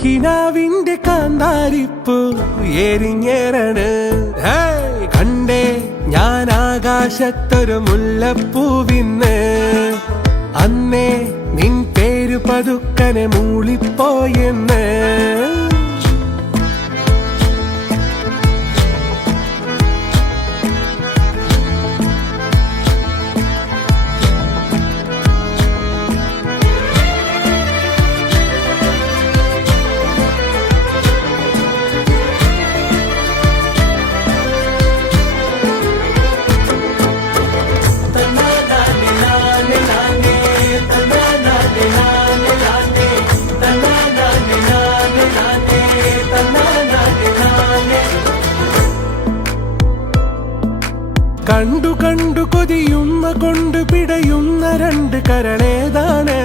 കിനാവിന്റെ കാന്താരിപ്പൂ എരിഞ്ഞേറണ് കണ്ടേ ഞാൻ ആകാശത്തൊരു മുല്ലപ്പൂവിന്ന് അന്നേ നിൻ പേരു പതുക്കനെ മൂളിപ്പോയെന്ന് കണ്ടു കണ്ടു കൊതിയുന്ന കൊണ്ട് പിടയുന്ന രണ്ട് കരളേതാണ്